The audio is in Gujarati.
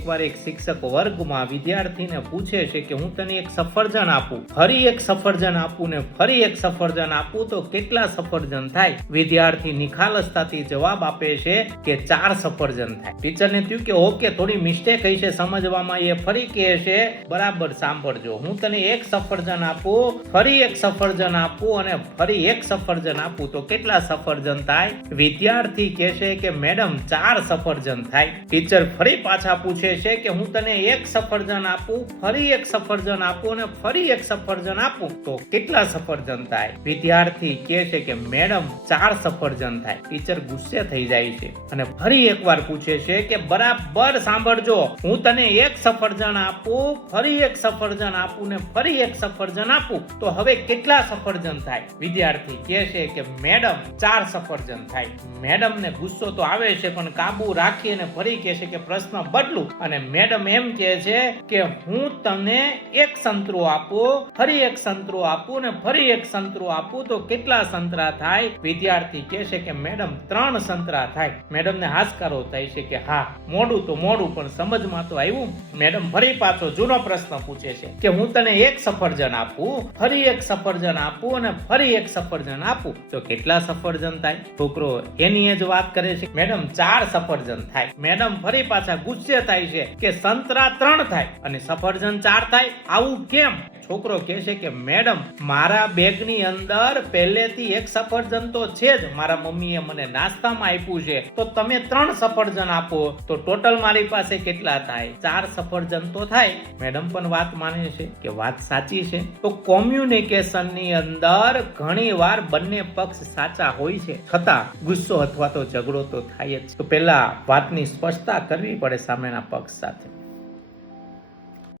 એકવાર એક શિક્ષક વર્ગમાં વિદ્યાર્થીને પૂછે છે કે હું તને એક સફરજન આપું, ફરી એક સફરજન આપું ને ફરી એક સફરજન આપું તો કેટલા સફરજન થાય? વિદ્યાર્થી નિખાલસતાથી જવાબ આપે છે કે 4 સફરજન થાય. ટીચરને થયું કે ઓકે, થોડી મિસ્ટેક થઈ છે સમજવામાં. એ ફરી કહે છે બરાબર સાંભળજો, હું તને એક સફરજન આપું, ફરી એક સફરજન આપું અને ફરી એક સફરજન આપું તો કેટલા સફરજન થાય? વિદ્યાર્થી કહે છે કે મેડમ 4 સફરજન થાય. ટીચર ફરી પાછા પૂછે છે કે હું તને એક સફરજન આપું, ફરી એક સફરજન આપું અને ફરી એક સફરજન આપું તો કેટલા સફરજન થાય? વિદ્યાર્થી કહે છે કે મેડમ 4 સફરજન થાય. ટીચર ગુસ્સે થઈ જાય છે અને ફરી એકવાર પૂછે છે કે બરાબર સાંભળજો, હું તને એક સફરજન આપું, ફરી એક સફરજન આપું ને ફરી એક સફરજન આપું તો હવે કેટલા સફરજન થાય? વિદ્યાર્થી કહે છે કે મેડમ 4 સફરજન થાય. મેડમને ગુસ્સો તો આવે છે પણ કાબુ રાખી અને ફરી કહે છે કે પ્રશ્ન બદલું અને મેડમ એમ કહે છે કે હું તને એક સંતરું આપું, ફરી એક સંતરું આપું ને ફરી એક સંતરું આપું તો કેટલા સંતરા થાય? વિદ્યાર્થી કહે છે કે મેડમ 3 સંતરા થાય. મેડમને હાશકારો થાય છે કે હા, મોડું તો મોડું પણ સમજમાં તો આવ્યું. મેડમ ફરી પાછો જૂનો પ્રશ્ન પૂછે છે કે હું તને એક સફરજન આપું, ફરી એક સફરજન આપું અને ફરી એક સફરજન આપું તો કેટલા સફરજન થાય? છોકરો એની જ વાત કરે છે, મેડમ 4 સફરજન થાય. મેડમ ફરી પાછા ગુસ્સે થાય છે કે સંતરા 3 થાય અને સફરજન 4 થાય, આવું કેમ? છોકરો કહે છે કે મેડમ મારા બેગની અંદર પહેલેથી એક સફરજન તો છે જ, મારા મમ્મીએ મને નાસ્તામાં આપ્યું છે, તો તમે 3 સફરજન આપો તો ટોટલ મારી પાસે કેટલા થાય? 4 સફરજન તો થાય. મેડમ પણ વાત માને છે કે વાત સાચી છે. તો કોમ્યુનિકેશનની અંદર ઘણી વાર બંને પક્ષ સાચા હોય છે છતાં ગુસ્સો અથવા તો ઝઘડો તો થાય જ. તો પહેલા વાતની સ્પષ્ટતા કરવી પડે સામેના પક્ષ સાથે.